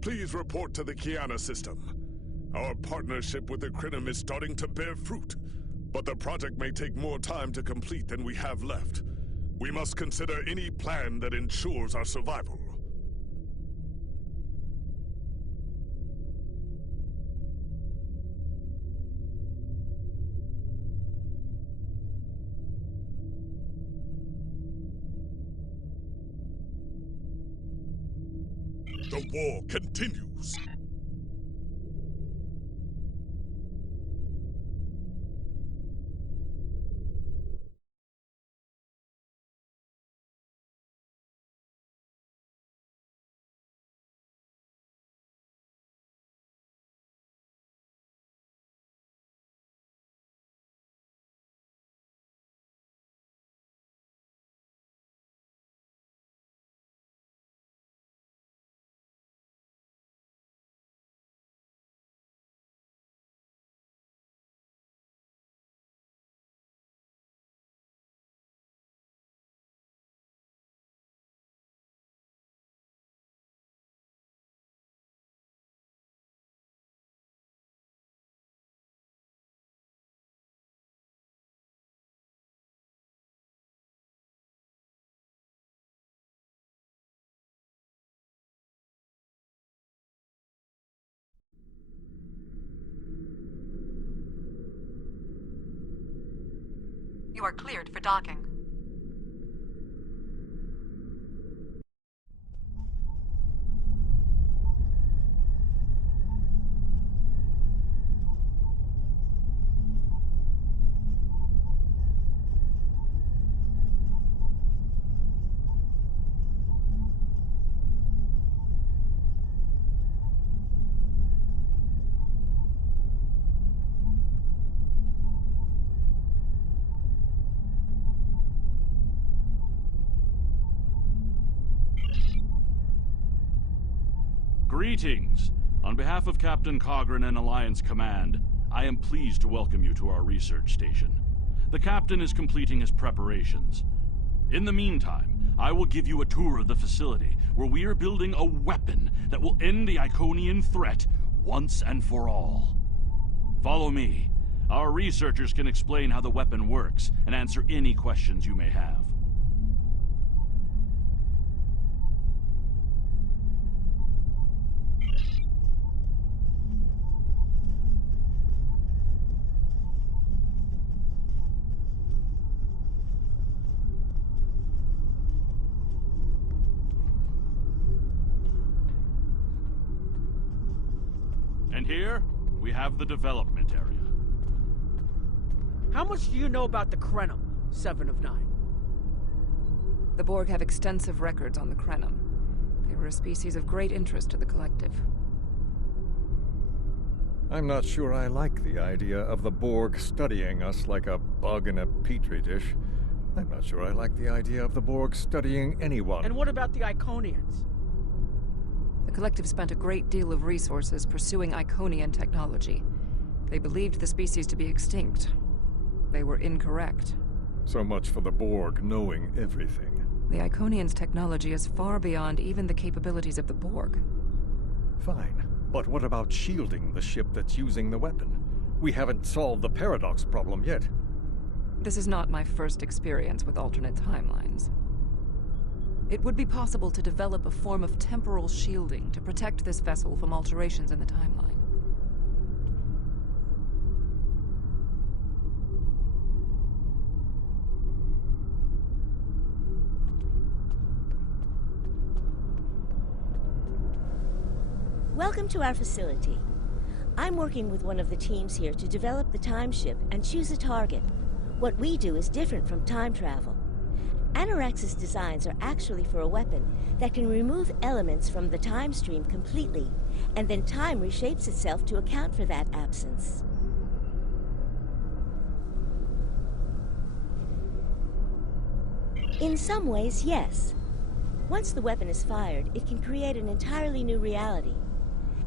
Please report to the Kiana system. Our partnership with the Krenim is starting to bear fruit, but the project may take more time to complete than we have left. We must consider any plan that ensures our survival. The war continues. You are cleared for docking. Greetings! On behalf of Captain Coghren and Alliance Command, I am pleased to welcome you to our research station. The Captain is completing his preparations. In the meantime, I will give you a tour of the facility, where we are building a weapon that will end the Iconian threat once and for all. Follow me. Our researchers can explain how the weapon works and answer any questions you may have. And here, we have the development area. How much do you know about the Krenim, 7 of 9? The Borg have extensive records on the Krenim. They were a species of great interest to the Collective. I'm not sure I like the idea of the Borg studying us like a bug in a petri dish. I'm not sure I like the idea of the Borg studying anyone. And what about the Iconians? The Collective spent a great deal of resources pursuing Iconian technology. They believed the species to be extinct. They were incorrect. So much for the Borg knowing everything. The Iconians' technology is far beyond even the capabilities of the Borg. Fine. But what about shielding the ship that's using the weapon? We haven't solved the paradox problem yet. This is not my first experience with alternate timelines. It would be possible to develop a form of temporal shielding to protect this vessel from alterations in the timeline. Welcome to our facility. I'm working with one of the teams here to develop the time ship and choose a target. What we do is different from time travel. Anorex's designs are actually for a weapon that can remove elements from the time stream completely, and then time reshapes itself to account for that absence. In some ways, yes. Once the weapon is fired, it can create an entirely new reality.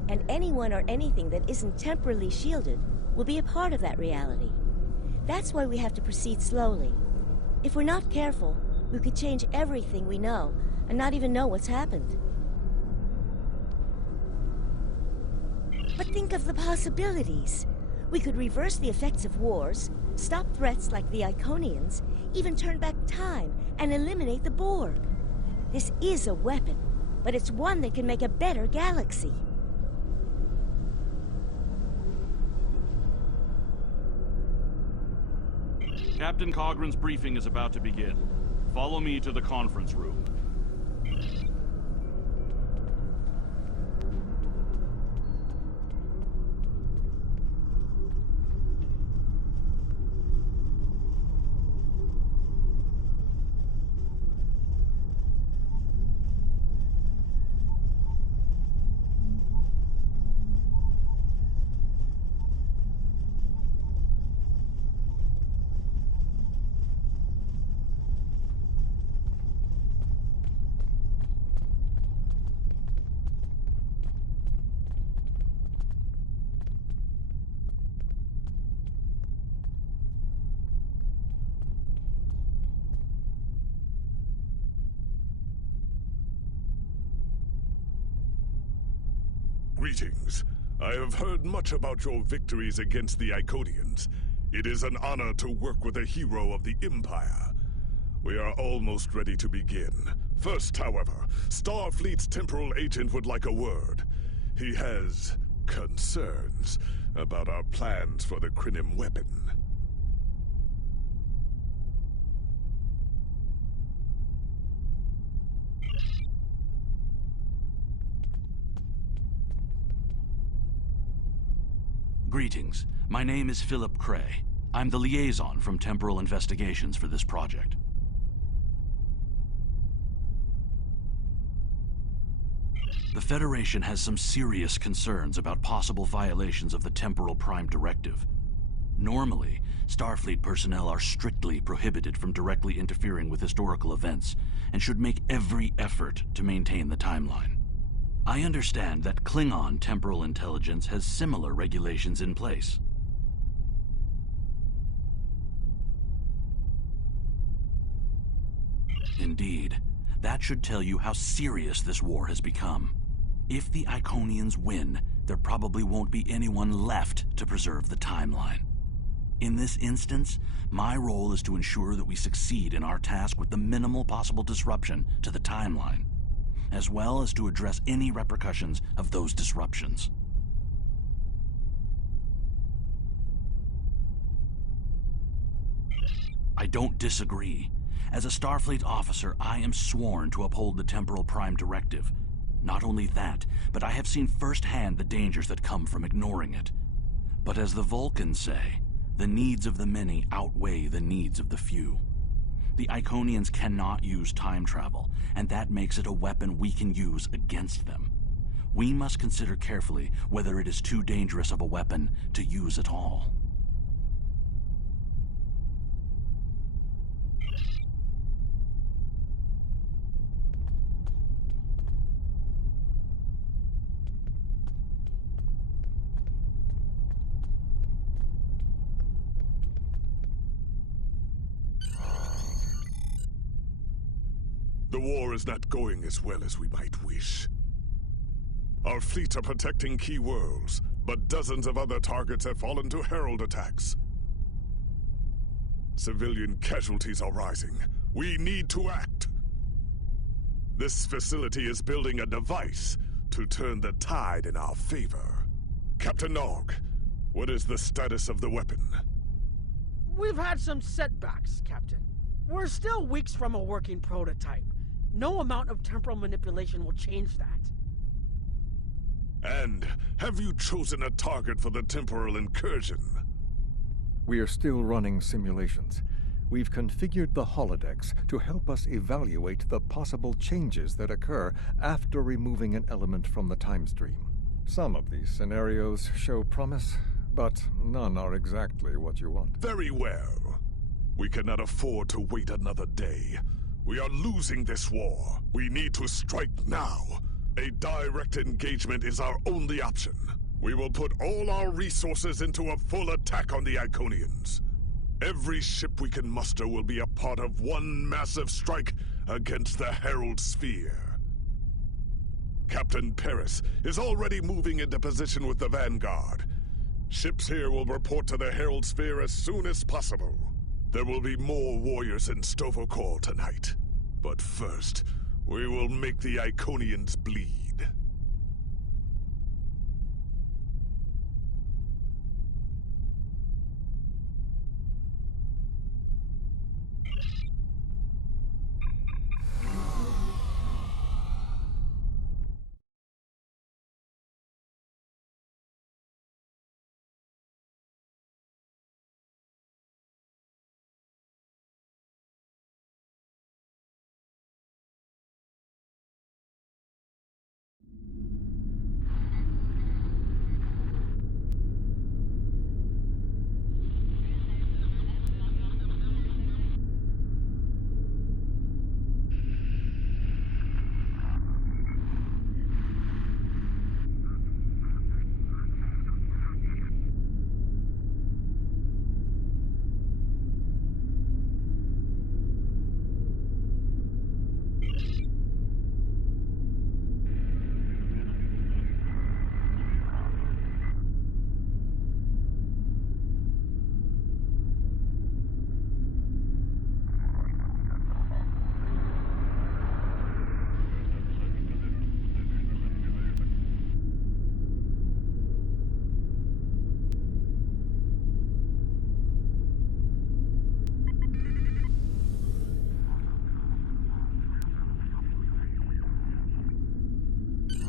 And anyone or anything that isn't temporally shielded will be a part of that reality. That's why we have to proceed slowly. If we're not careful, we could change everything we know and not even know what's happened. But think of the possibilities. We could reverse the effects of wars, stop threats like the Iconians, even turn back time and eliminate the Borg. This is a weapon, but it's one that can make a better galaxy. Captain Cogren's briefing is about to begin. Follow me to the conference room. Greetings. I have heard much about your victories against the Iconians. It is an honor to work with a hero of the Empire. We are almost ready to begin. First, however, Starfleet's temporal agent would like a word. He has concerns about our plans for the Krynim weapon. Greetings. My name is Philip Cray. I'm the liaison from Temporal Investigations for this project. The Federation has some serious concerns about possible violations of the Temporal Prime Directive. Normally, Starfleet personnel are strictly prohibited from directly interfering with historical events, and should make every effort to maintain the timeline. I understand that Klingon temporal intelligence has similar regulations in place. Indeed. That should tell you how serious this war has become. If the Iconians win, there probably won't be anyone left to preserve the timeline. In this instance, my role is to ensure that we succeed in our task with the minimal possible disruption to the timeline, as well as to address any repercussions of those disruptions. I don't disagree. As a Starfleet officer, I am sworn to uphold the Temporal Prime Directive. Not only that, but I have seen firsthand the dangers that come from ignoring it. But as the Vulcans say, the needs of the many outweigh the needs of the few. The Iconians cannot use time travel, and that makes it a weapon we can use against them. We must consider carefully whether it is too dangerous of a weapon to use at all. The war is not going as well as we might wish. Our fleets are protecting key worlds, but dozens of other targets have fallen to Herald attacks. Civilian casualties are rising. We need to act. This facility is building a device to turn the tide in our favor. Captain Nog, what is the status of the weapon? We've had some setbacks, Captain. We're still weeks from a working prototype. No amount of temporal manipulation will change that. And have you chosen a target for the temporal incursion? We are still running simulations. We've configured the holodecks to help us evaluate the possible changes that occur after removing an element from the time stream. Some of these scenarios show promise, but none are exactly what you want. Very well. We cannot afford to wait another day. We are losing this war. We need to strike now. A direct engagement is our only option. We will put all our resources into a full attack on the Iconians. Every ship we can muster will be a part of one massive strike against the Herald Sphere. Captain Paris is already moving into position with the Vanguard. Ships here will report to the Herald Sphere as soon as possible. There will be more warriors in Sto-vo-kor tonight. But first, we will make the Iconians bleed.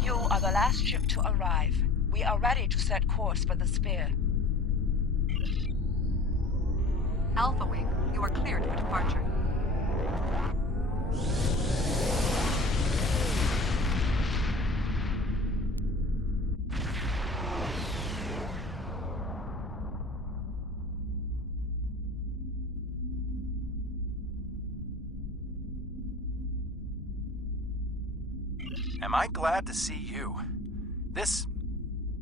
You are the last ship to arrive. We are ready to set course for the Sphere. Alpha Wing, you are cleared for departure. Am I glad to see you?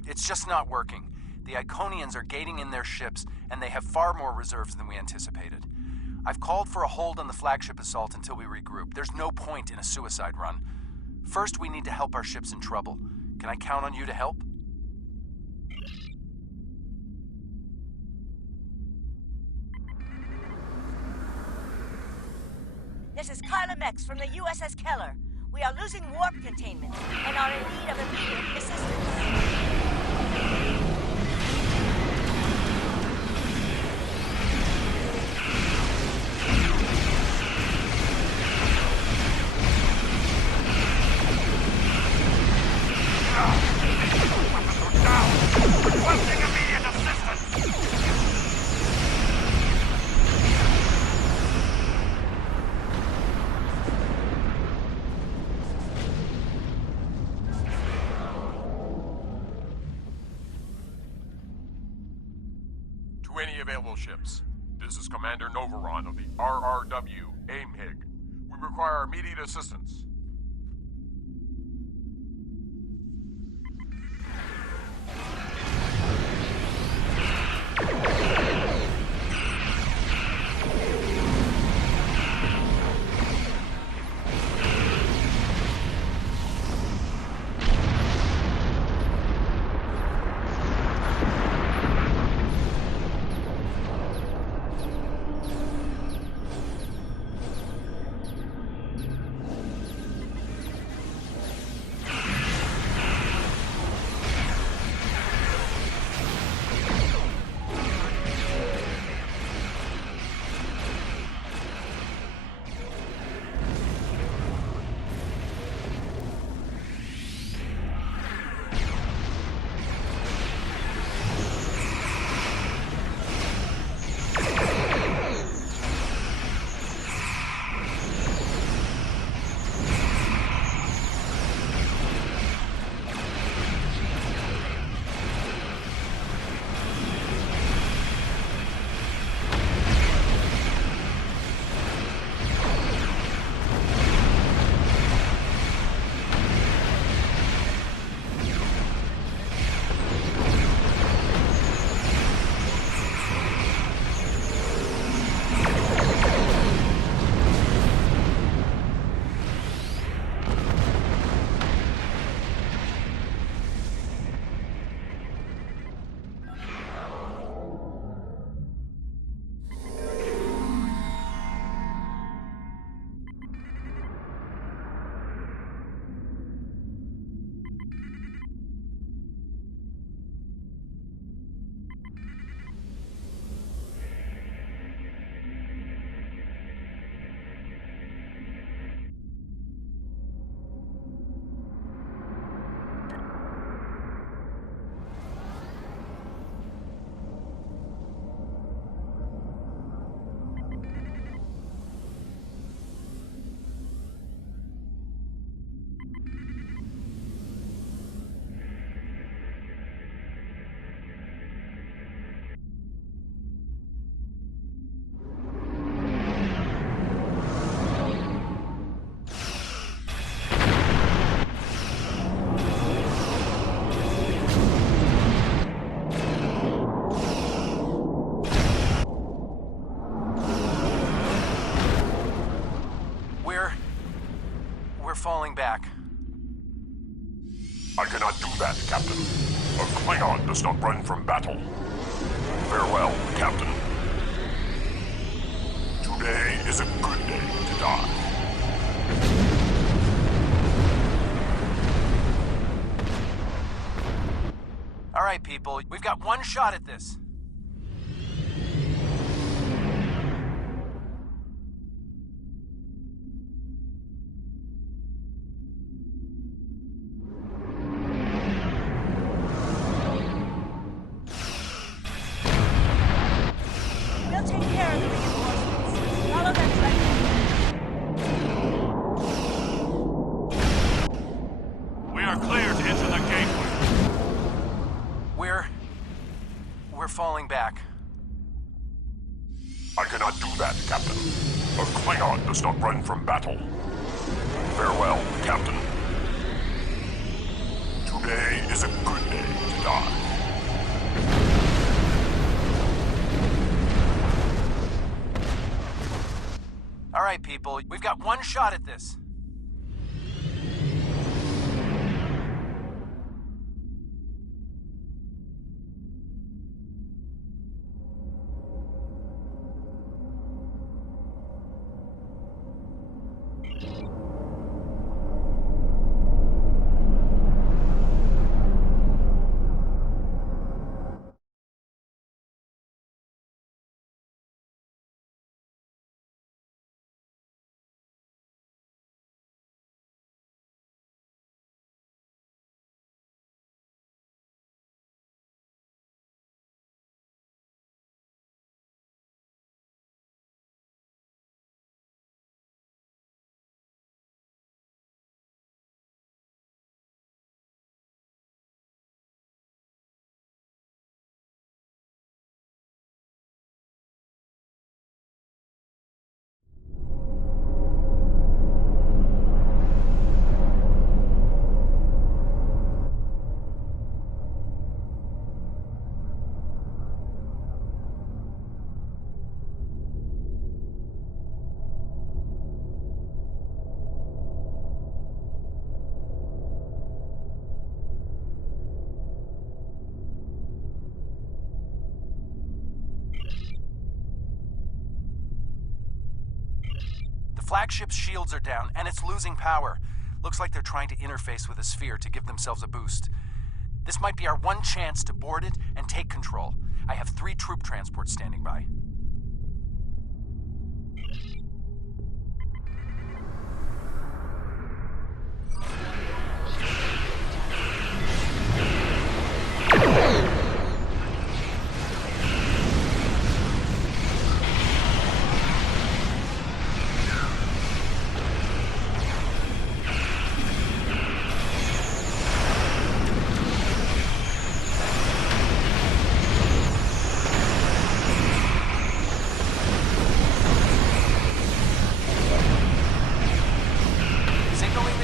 It's just not working. The Iconians are gating in their ships, and they have far more reserves than we anticipated. I've called for a hold on the flagship assault until we regroup. There's no point in a suicide run. First, we need to help our ships in trouble. Can I count on you to help? This is Carla Mex from the USS Keller. We are losing warp containment and are in need of immediate assistance. Any available ships. This is Commander Novaron of the RRW AIMHIG. We require immediate assistance. I cannot do that, Captain. A Klingon does not run from battle. Farewell, Captain. Today is a good day to die. All right, people, we've got one shot at this. We'll take care of the reinforcements. Follow them directly. We are clear to enter the gateway. We're falling back. I cannot do that, Captain. A Klingon does not run from battle. Farewell, Captain. Today is a good day to die. All right, people, we've got one shot at this. The flagship's shields are down, and it's losing power. Looks like they're trying to interface with a sphere to give themselves a boost. This might be our one chance to board it and take control. I have 3 troop transports standing by.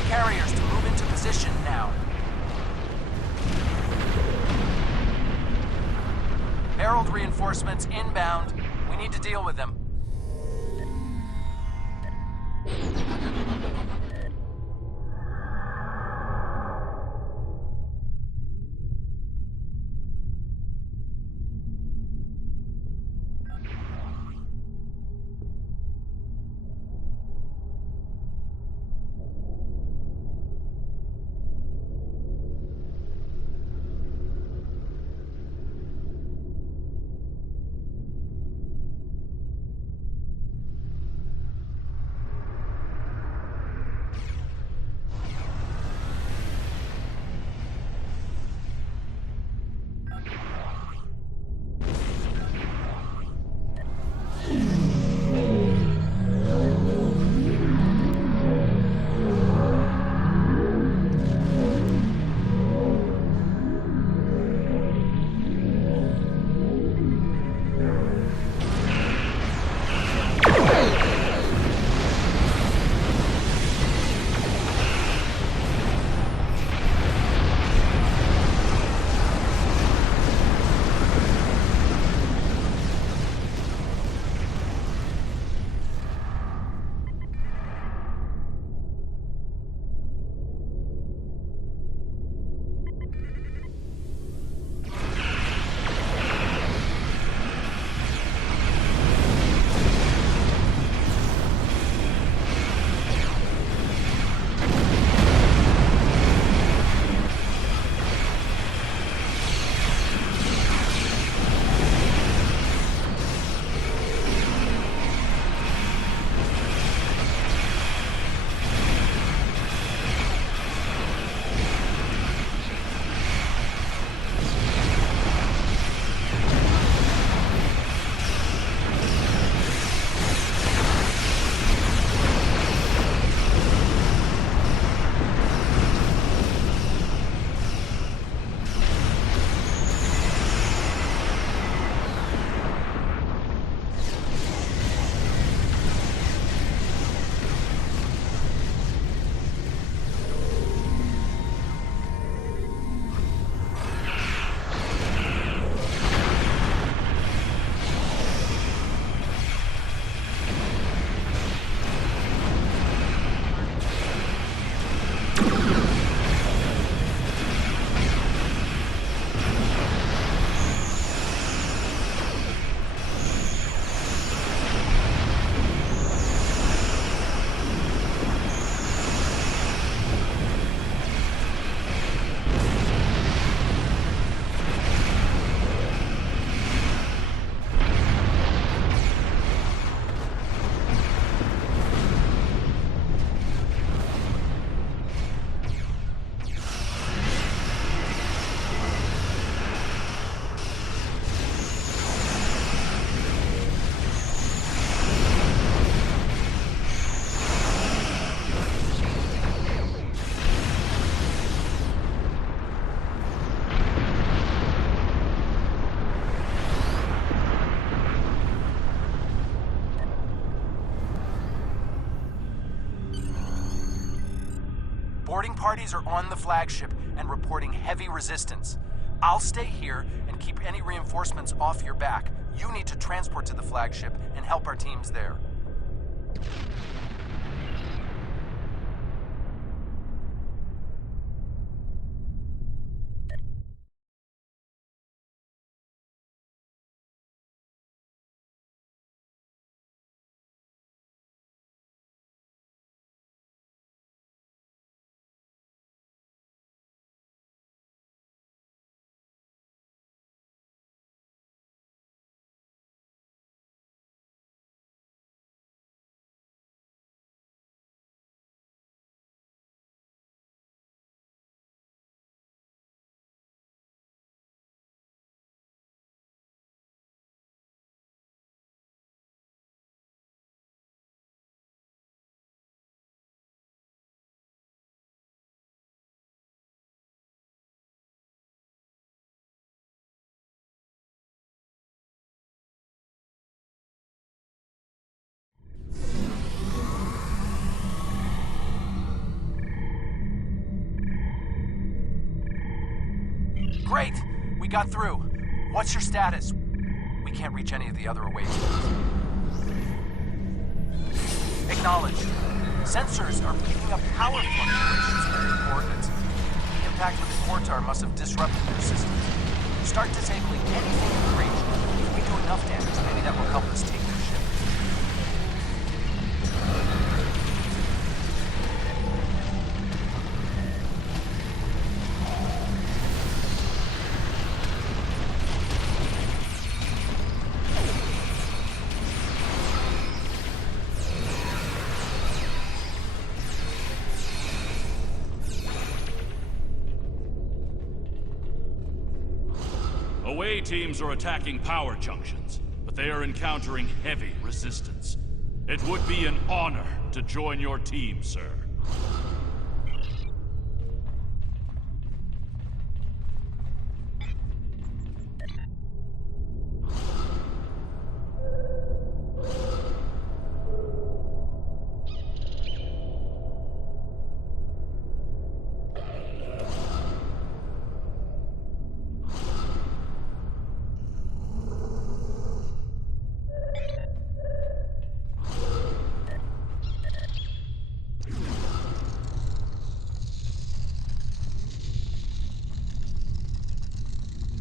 Carriers to move into position now. Herald reinforcements inbound. We need to deal with them. Boarding parties are on the flagship and reporting heavy resistance. I'll stay here and keep any reinforcements off your back. You need to transport to the flagship and help our teams there. Great! We got through. What's your status? We can't reach any of the other away teams. Acknowledge. Sensors are picking up power fluctuations in the coordinates. The impact with the Quartar must have disrupted their systems. Start disabling anything in reach. If we do enough damage, maybe that will help us take their ship. Away teams are attacking power junctions, but they are encountering heavy resistance. It would be an honor to join your team, sir.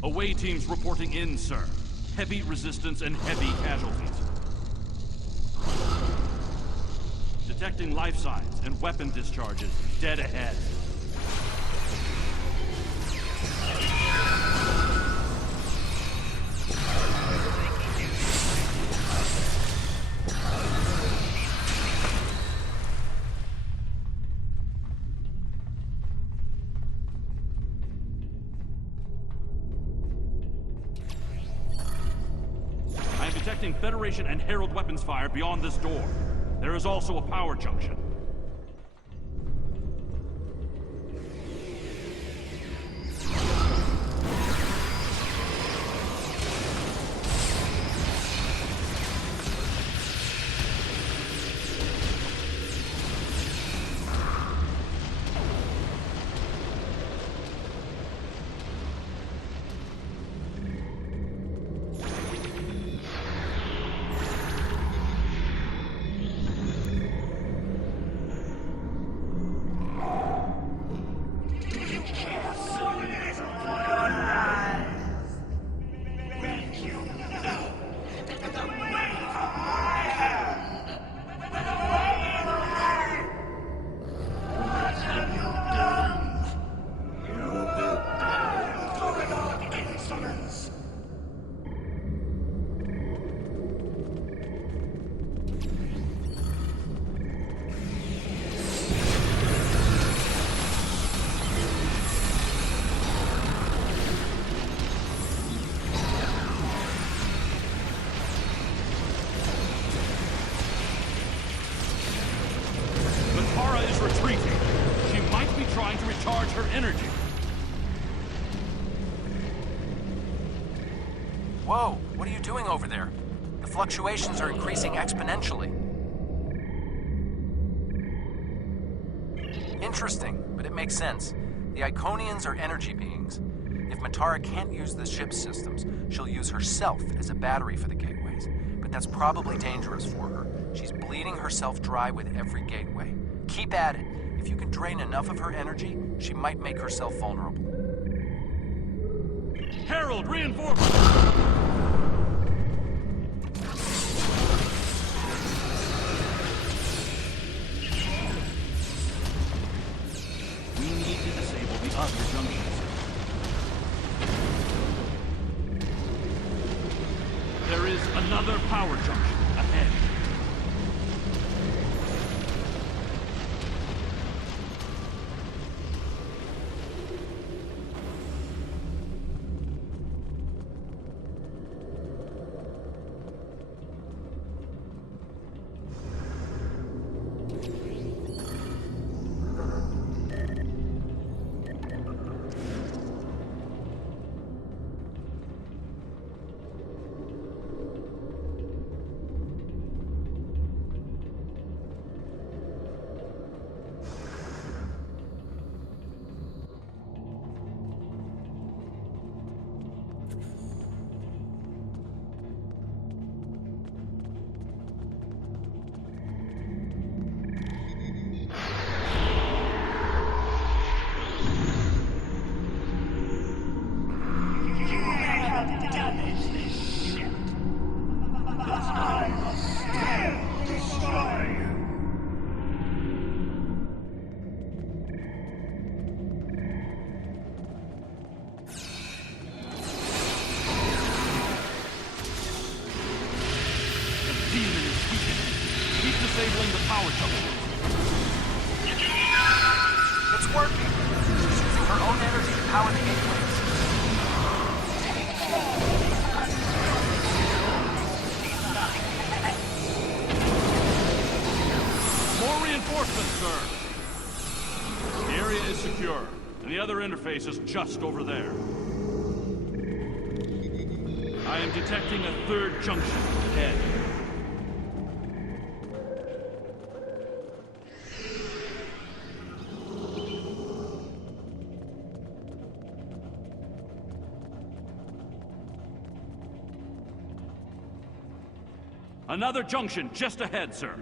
Away teams reporting in, sir. Heavy resistance and heavy casualties. Detecting life signs and weapon discharges dead ahead. Detecting Federation and Herald weapons fire beyond this door. There is also a power junction. Retreating. She might be trying to recharge her energy. Whoa, what are you doing over there? The fluctuations are increasing exponentially. Interesting, but it makes sense. The Iconians are energy beings. If Matara can't use the ship's systems, she'll use herself as a battery for the gateways. But that's probably dangerous for her. She's bleeding herself dry with every gateway. Keep at it. If you can drain enough of her energy, she might make herself vulnerable. Herald, reinforcements! We need to disable the other junctions. There is another power junction ahead. Disabling the power junction. It's working. She's using her own energy to power the gateways. More reinforcements, sir. The area is secure, and the other interface is just over there. I am detecting a third junction ahead. Another junction just ahead, sir.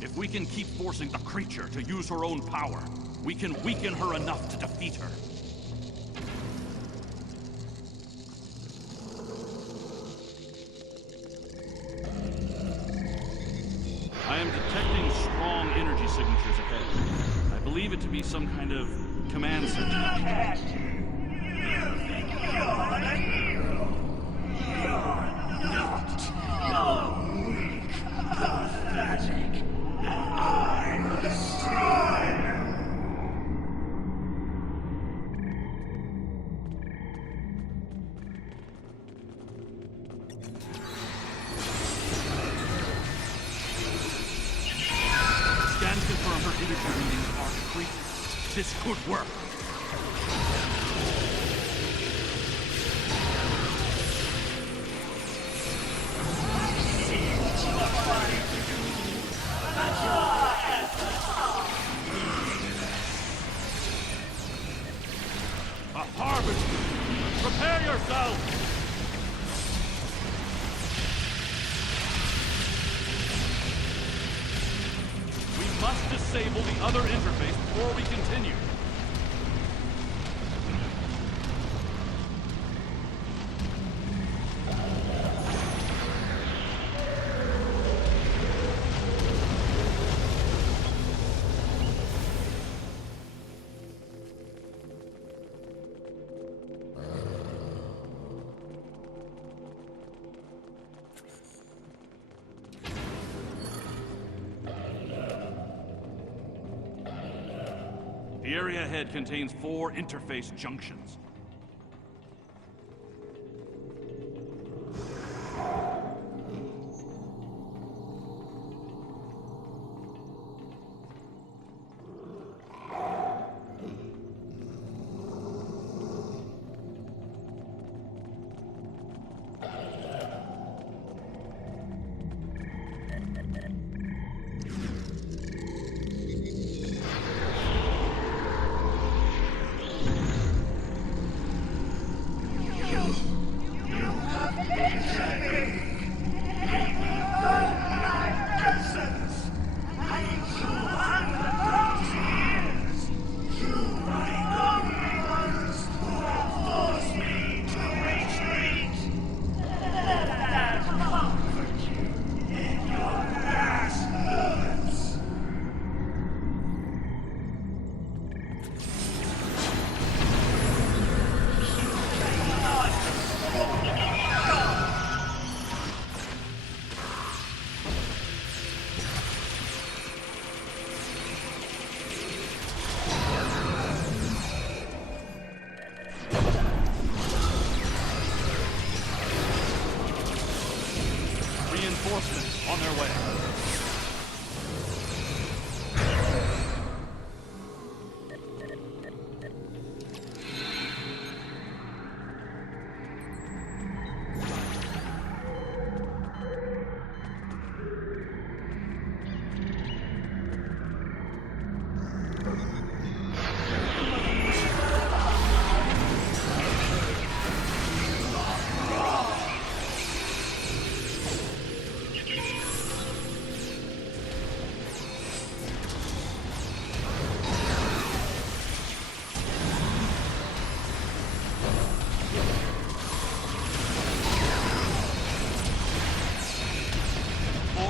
If we can keep forcing the creature to use her own power, we can weaken her enough to defeat her. I am detecting strong energy signatures ahead. I believe it to be some kind of command center. You think you're the hero? You're not. You're weak, pathetic, and I'm the destroyer. Scans confirm her energy readings are decreasing. This could work. A harbinger! Prepare yourself! We must disable the other interface before we continue. The area ahead contains 4 interface junctions. on their way.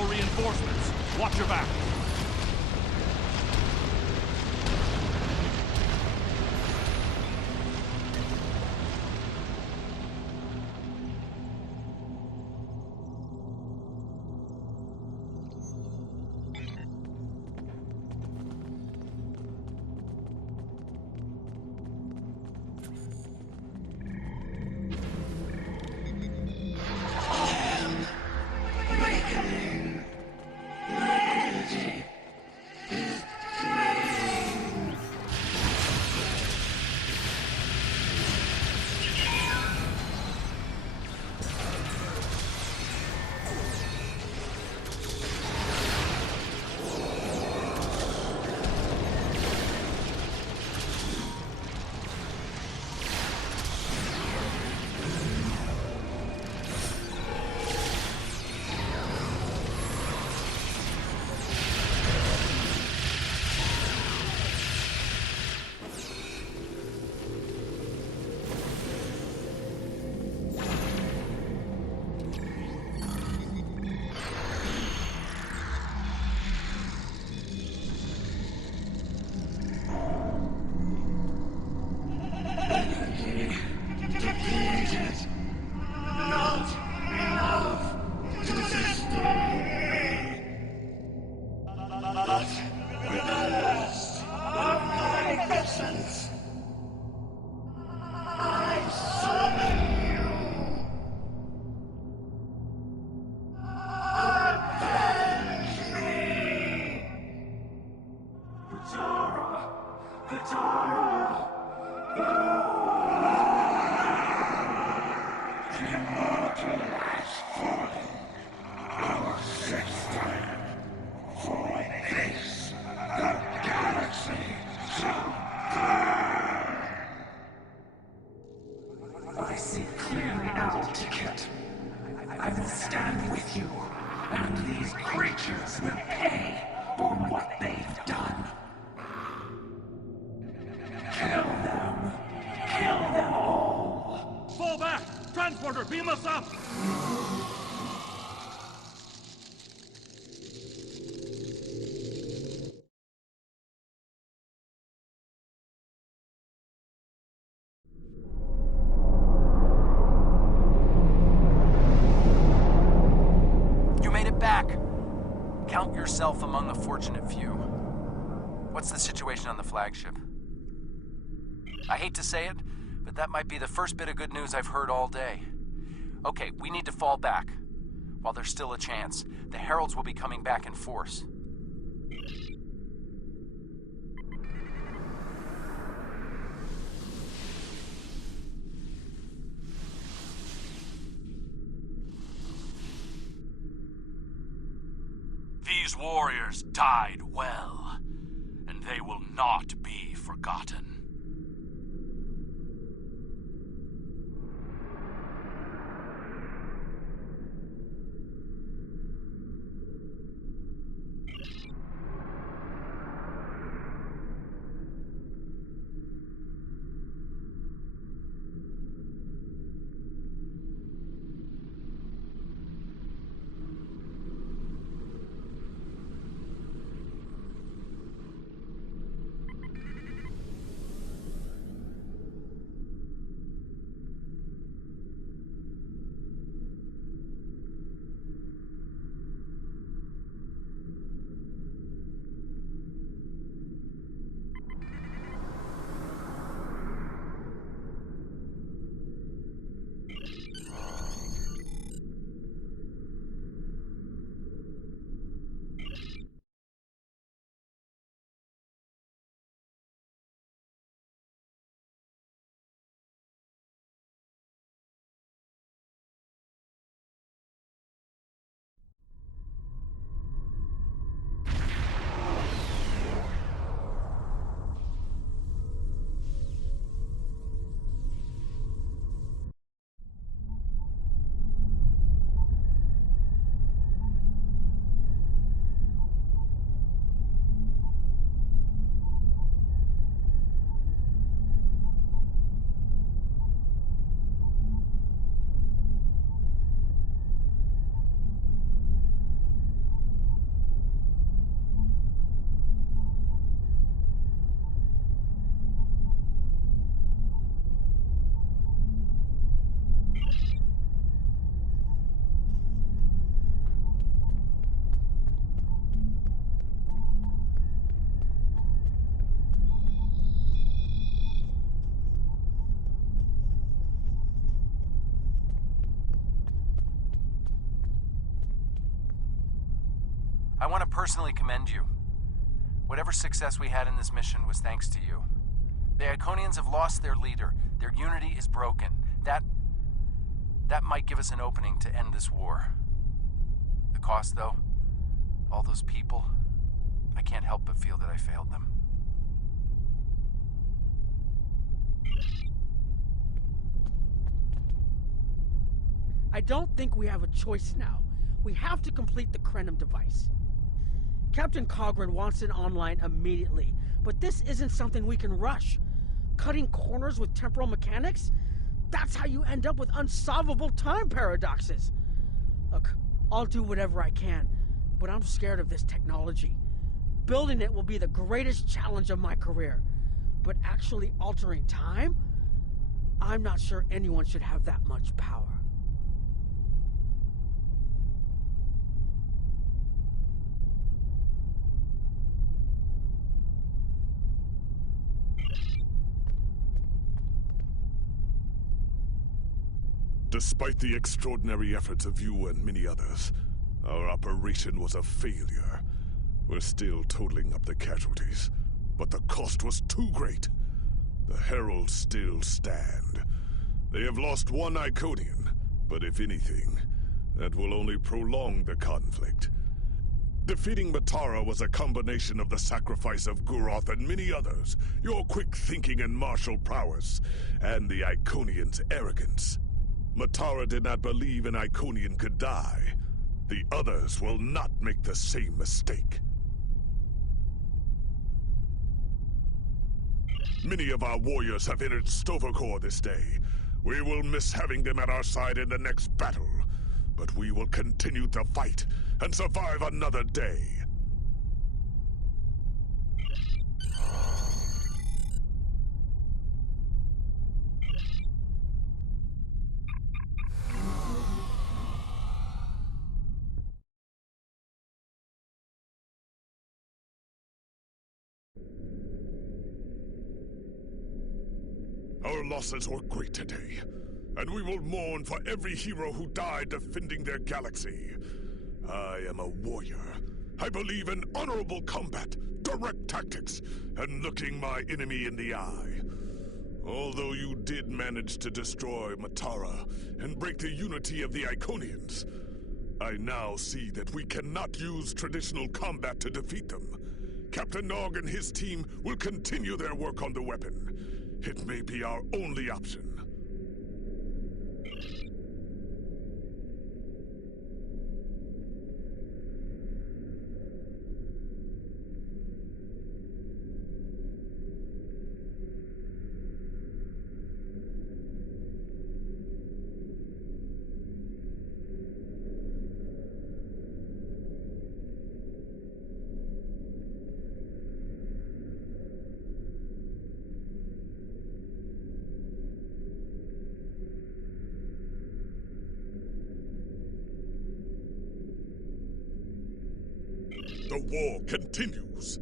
Reinforcements. Watch your back. I see clearly now, Ticket. I will stand with you, and these creatures will pay for what they've done. Kill them. Kill them all. Fall back! Transporter, beam us up! Count yourself among the fortunate few. What's the situation on the flagship? I hate to say it, but that might be the first bit of good news I've heard all day. Okay, we need to fall back. While there's still a chance, the Heralds will be coming back in force. These warriors died well, and they will not be forgotten. I want to personally commend you. Whatever success we had in this mission was thanks to you. The Iconians have lost their leader. Their unity is broken. That might give us an opening to end this war. The cost, though, all those people, I can't help but feel that I failed them. I don't think we have a choice now. We have to complete the Krenim device. Captain Cogran wants it online immediately, but this isn't something we can rush. Cutting corners with temporal mechanics? That's how you end up with unsolvable time paradoxes. Look, I'll do whatever I can, but I'm scared of this technology. Building it will be the greatest challenge of my career. But actually altering time? I'm not sure anyone should have that much power. Despite the extraordinary efforts of you and many others, our operation was a failure. We're still totaling up the casualties, but the cost was too great. The Heralds still stand. They have lost one Iconian, but if anything, that will only prolong the conflict. Defeating Matara was a combination of the sacrifice of Guroth and many others, your quick thinking and martial prowess, and the Iconians' arrogance. Matara did not believe an Iconian could die. The others will not make the same mistake. Many of our warriors have entered Sto-vo-kor this day. We will miss having them at our side in the next battle. But we will continue to fight and survive another day. Our losses were great today, and we will mourn for every hero who died defending their galaxy. I am a warrior. I believe in honorable combat, direct tactics, and looking my enemy in the eye. Although you did manage to destroy Matara and break the unity of the Iconians, I now see that we cannot use traditional combat to defeat them. Captain Nog and his team will continue their work on the weapon. It may be our only option. The war continues.